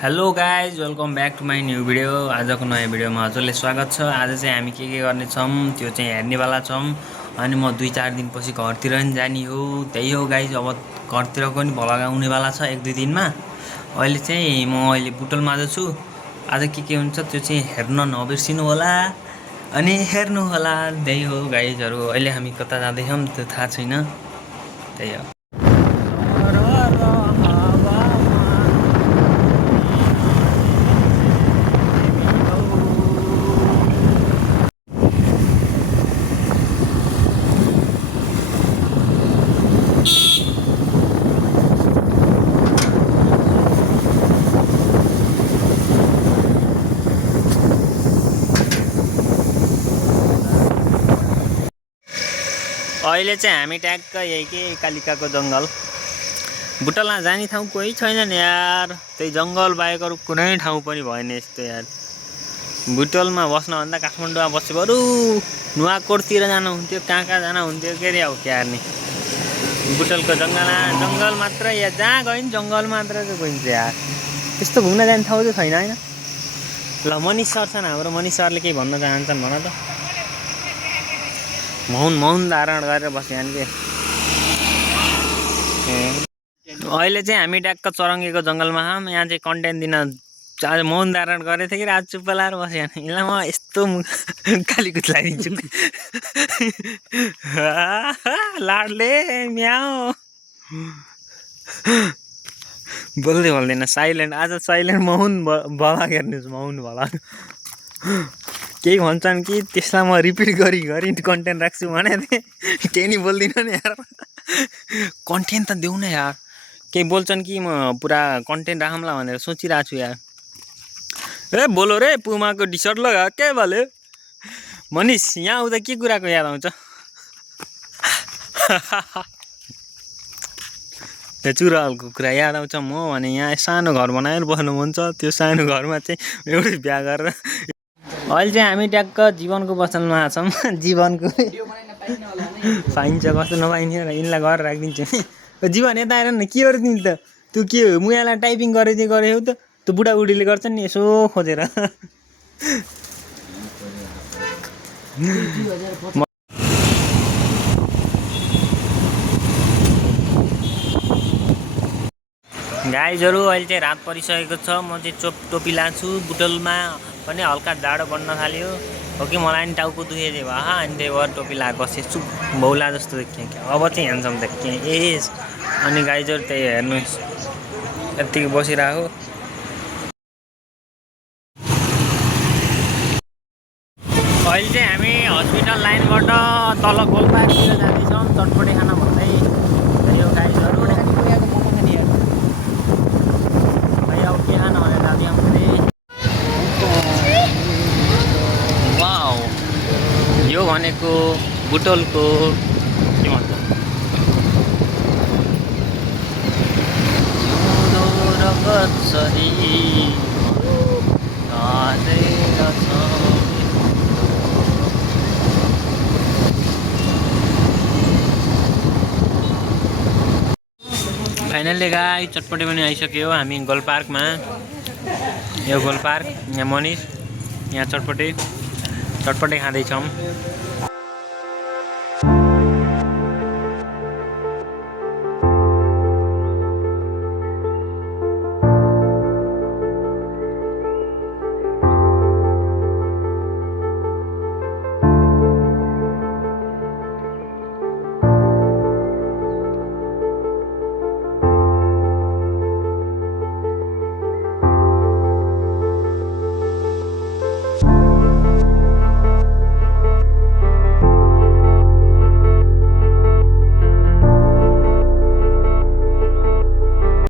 Hello guys welcome back to my new video. आजको नयाँ भिडियोमा हजुरले स्वागत छ। आज चाहिँ हामी के गर्नेछौँ त्यो चाहिँ हेर्नेवाला छौँ। अनि म 2-4 दिनपछि घरतिर नि जाने हो। त्यही हो गाइज, अब घरतिरको पनि भ्लग आउनेवाला छ 1-2 दिनमा। अहिले चाहिँ म बुटोलमा छु। आज के हुन्छ त्यो चाहिँ हेर्न नबिर्सिनु होला अनि हेर्नु होला। त्यही हो गाइजहरू, अहिले हामी कता जाँदैछौँ त्यो थाहा छैन। त्यही हो। अहिले चाहिँ हामी ट्याक्क यही के कालिकाको जङ्गल। बुटोलमा जाने ठाउँ कोही छैनन् यार। त्यही जङ्गल बाहेक अरू कुनै ठाउँ पनि भएन यस्तो यार। बुटोलमा बस्नुभन्दा काठमाडौँमा बसे बरु नुवाकोटतिर जानु हुन्थ्यो, कहाँ जानु हुन्थ्यो के अरे। अब क्या गर्ने, बुटोलको जङ्गल मात्र या जहाँ गयो नि जङ्गल मात्र चाहिँ गइन्छ यार। त्यस्तो घुम्न जाने ठाउँ चाहिँ छैन होइन। ल मनिष सर छन् हाम्रो, मनिष सरले केही भन्न चाहन्छन् भन त। मौन धारण गरेर बस्यान् के। अहिले चाहिँ हामी ट्याक्क चरङ्गीको जङ्गलमा छौँ। यहाँ चाहिँ कन्टेन्ट दिन आज मौन धारण गरेको थिएँ कि आज चुप्प लाएर बस्यान्। यसलाई म यस्तो कालीकुत लगाइदिन्छु। लाडले म्याउ बोल्दैन साइलेन्ट। आज साइलेन्ट मौन भला हेर्नुहोस्, मौन भला। केही भन्छन् कि त्यसलाई म रिपिट गरी कन्टेन्ट राख्छु भनेको थिएँ। केही नि बोल्दिनँ नि यार। कन्टेन्ट त देऊ न यार। केही बोल्छन् कि म पुरा कन्टेन्ट राखौँला भनेर सोचिरहेको छु यार। ए बोलो रे, पुमाको टी सर्ट लगा के भले। मनिष यहाँ आउँदा के कुराको याद आउँछ? त्यो चुरालको कुरा याद आउँछ। म भने यहाँ सानो घर बनाएर बस्नु मन छ। त्यो सानो घरमा चाहिँ एउटै बिहा गरेर अहिले चाहिँ हामी ट्याक्क जीवनको वचनमा छौँ। जीवनको पाइन्छ कस्तो नपाइन्छ र यिनलाई गरेर राखिदिन्छु नि। जीवन यता आएर न के गर्नु तिमी त? तँ के हो, म यहाँलाई टाइपिङ गरेको त त्यो बुढाबुढीले गर्छ नि यसो खोजेर। गाइजहरू अहिले चाहिँ रात परिसकेको छ। म चाहिँ टोपी लान्छु। बुटोलमा पनि हल्का जाडो बढ्न थाल्यो हो कि मलाई नि टाउको दुखे थियो अनि त्यही भएर टोपी लाएर बसेछु। बौला जस्तो देखेँ क्या। अब चाहिँ ह्यान्डसम देखेँ एज। अनि गाइजहरू त्यही हेर्नुहोस्, यत्तिकै बसिरहेको। अहिले चाहिँ हामी हस्पिटल लाइनबाट तल गोलपार्कतिर जाँदैछौँ चटपटे खाना भन्दै। त्यही हो गाइजहरू। भाइ अब के खाना भनेर जाँदैछौँ फेरि। वाउ, यो भनेको बुटोलको के भन्छ फाइनल्ली गाई चटपटे पनि आइसक्यो। हामी गोलपार्कमा, यो गोलपार्क, यहाँ मनिष, यहाँ चटपटे खाँदैछौँ।